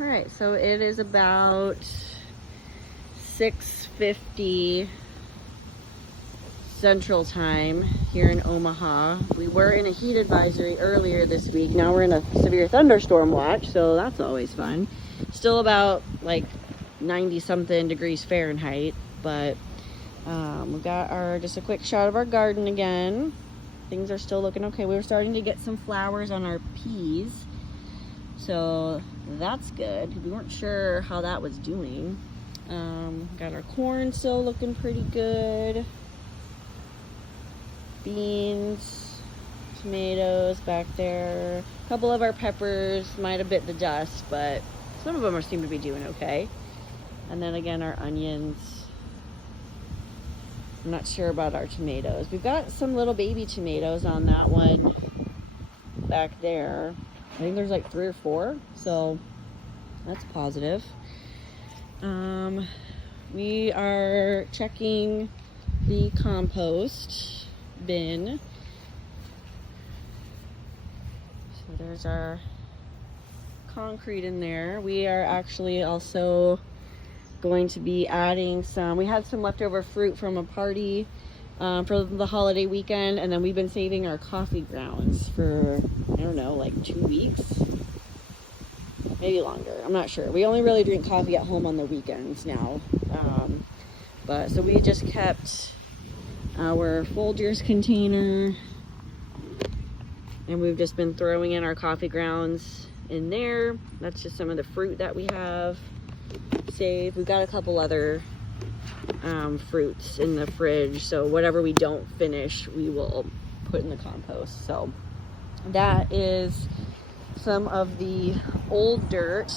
All right, so it is about 6:50 Central Time here in Omaha. We were in a heat advisory earlier this week. Now we're in a severe thunderstorm watch, so that's always fun. Still about like 90 something degrees Fahrenheit, but we got just a quick shot of our garden again. Things are still looking okay. We were starting to get some flowers on our peas, so that's good. We weren't sure how that was doing. Got our corn still looking pretty good. Beans, tomatoes back there. A couple of our peppers might have bit the dust, but some of them seem to be doing okay. And then again, our onions. I'm not sure about our tomatoes. We've got some little baby tomatoes on that one back there. I think there's like 3 or 4, so that's positive. We are checking the compost bin. So there's our concrete in there. We are actually also going to be adding we had some leftover fruit from a party for the holiday weekend, and then we've been saving our coffee grounds for, I don't know, like 2 weeks, maybe longer. I'm not sure. We only really drink coffee at home on the weekends now. But so we just kept our Folgers container, and we've just been throwing in our coffee grounds in there. That's just some of the fruit that we have saved. We've got a couple other fruits in the fridge, so whatever we don't finish we will put in the compost. So that is some of the old dirt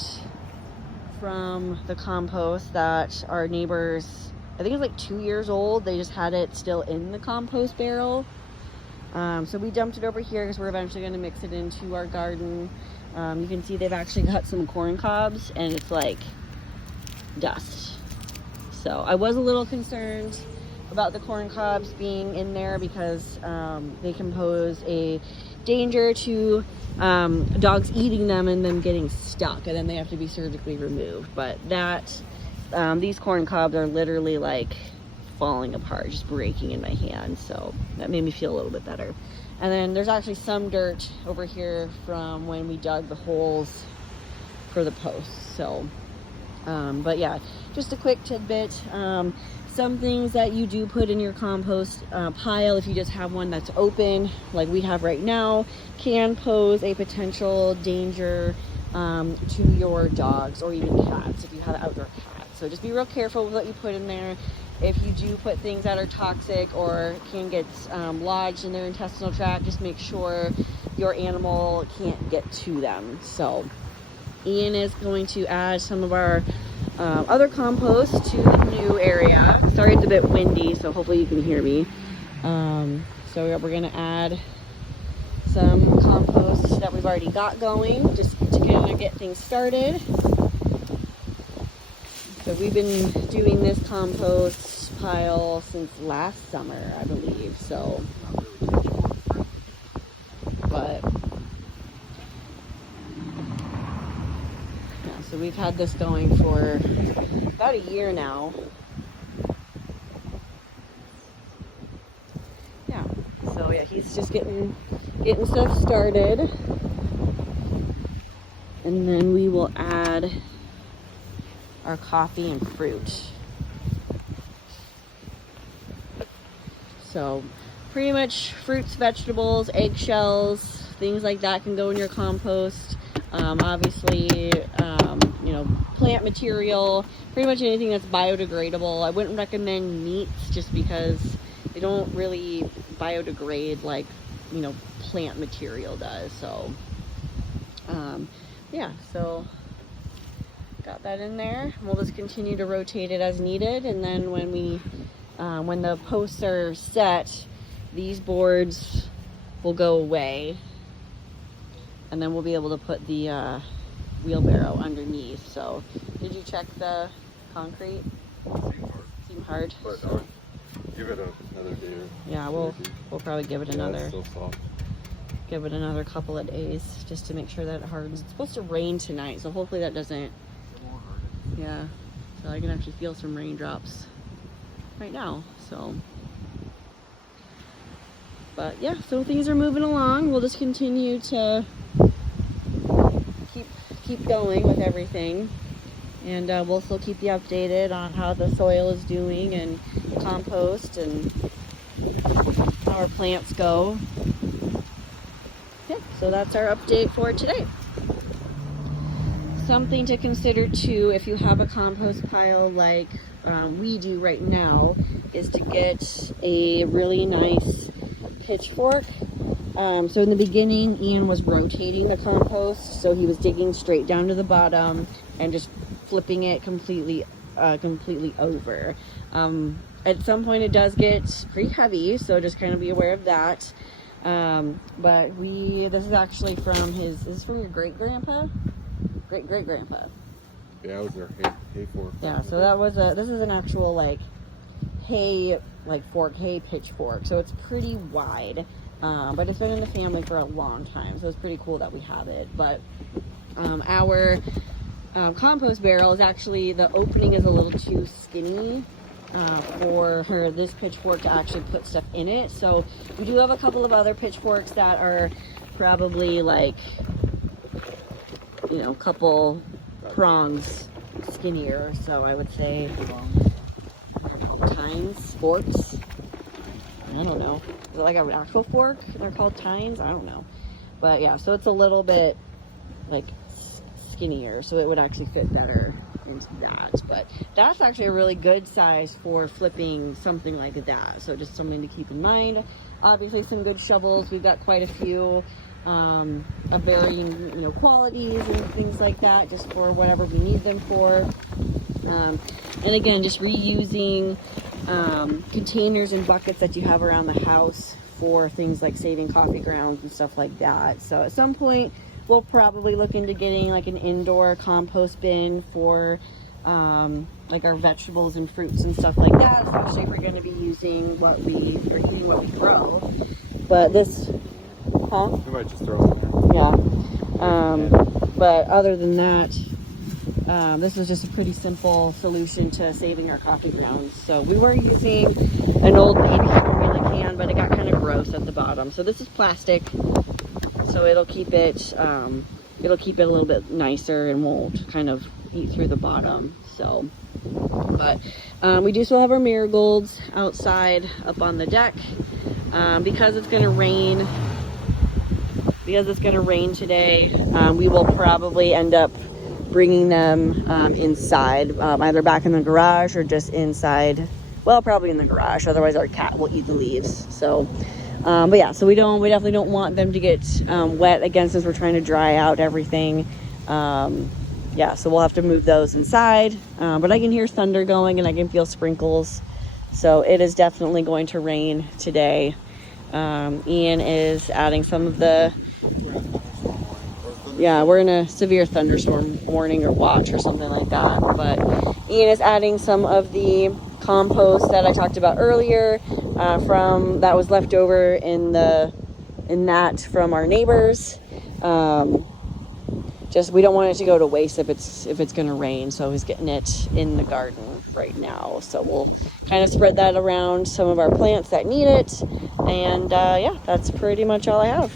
from the compost that our neighbors, I think it's like 2 years old, they just had it still in the compost barrel. So we dumped it over here because we're eventually going to mix it into our garden. You can see they've actually got some corn cobs, and it's like dust. So I was a little concerned about the corn cobs being in there because they can pose a danger to dogs eating them and them getting stuck, and then they have to be surgically removed. But these corn cobs are literally like falling apart, just breaking in my hand, so that made me feel a little bit better. And then there's actually some dirt over here from when we dug the holes for the posts. So but yeah, just a quick tidbit. Some things that you do put in your compost pile, if you just have one that's open like we have right now, can pose a potential danger to your dogs or even cats if you have outdoor cats. So just be real careful with what you put in there. If you do put things that are toxic or can get lodged in their intestinal tract, just make sure your animal can't get to them. So Ian is going to add some of our other compost to the new area. Sorry, it's a bit windy, so hopefully you can hear me. So we're going to add some compost that we've already got going, just to kind of get things started. So we've been doing this compost pile since last summer, I believe. So, but yeah, so we've had this going for about a year now. Yeah. So yeah, he's just getting stuff started, and then we will add our coffee and fruit. So pretty much fruits, vegetables, eggshells, things like that can go in your compost. Obviously, plant material, pretty much anything that's biodegradable. I wouldn't recommend meats just because they don't really biodegrade like, plant material does. So, yeah, so got that in there. We'll just continue to rotate it as needed, and then when the posts are set, these boards will go away, and then we'll be able to put the wheelbarrow underneath. So did you check the concrete? Seemed hard. But so. give it another day. Yeah, we'll probably give it another. It's still soft. give it another couple of days just to make sure that it hardens. It's supposed to rain tonight, so hopefully that doesn't. Yeah, so I can actually feel some raindrops right now. So, but yeah, so things are moving along. We'll just continue to keep going with everything, and we'll still keep you updated on how the soil is doing and the compost and how our plants go. Yeah, so that's our update for today. Something to consider too, if you have a compost pile like we do right now, is to get a really nice pitchfork. So in the beginning, Ian was rotating the compost, so he was digging straight down to the bottom and just flipping it completely over. At some point it does get pretty heavy, so just kind of be aware of that. But this is actually from is this from your great-grandpa? Great-great-grandpa. Yeah, it was their hay fork. Yeah, so this is an actual hay pitchfork, so it's pretty wide. But it's been in the family for a long time, so it's pretty cool that we have it. But our compost barrel is actually, the opening is a little too skinny for this pitchfork to actually put stuff in it. So we do have a couple of other pitchforks that are probably a couple prongs skinnier. So I would say tines, forks. I don't know. Is it like an actual fork? They're called tines? I don't know. But yeah, so it's a little bit skinnier, so it would actually fit better into that. But that's actually a really good size for flipping something like that. So just something to keep in mind. Obviously some good shovels. We've got quite a few of varying qualities and things like that, just for whatever we need them for. And again, just reusing containers and buckets that you have around the house for things like saving coffee grounds and stuff like that. So at some point we'll probably look into getting an indoor compost bin for our vegetables and fruits and stuff like that, especially if we're going to be using what we grow. But this, We might just throw it in there. Yeah. But other than that, this is just a pretty simple solution to saving our coffee grounds. So we were using an old baby formula can, but it got kind of gross at the bottom. So this is plastic, so it'll keep it a little bit nicer and won't kind of eat through the bottom. So, but we do still have our marigolds outside up on the deck because it's going to rain. Because it's going to rain today, we will probably end up bringing them inside, either back in the garage or just inside. Well, probably in the garage, otherwise our cat will eat the leaves. So but yeah, so we definitely don't want them to get wet again, since we're trying to dry out everything. Yeah, so we'll have to move those inside. But I can hear thunder going and I can feel sprinkles, so it is definitely going to rain today. Ian is adding some of the, yeah, we're in a severe thunderstorm warning or watch or something like that. But Ian is adding some of the compost that I talked about earlier, from that was left over in that from our neighbors. Just, we don't want it to go to waste if it's going to rain, so he's getting it in the garden right now. So we'll kind of spread that around some of our plants that need it. And yeah, that's pretty much all I have.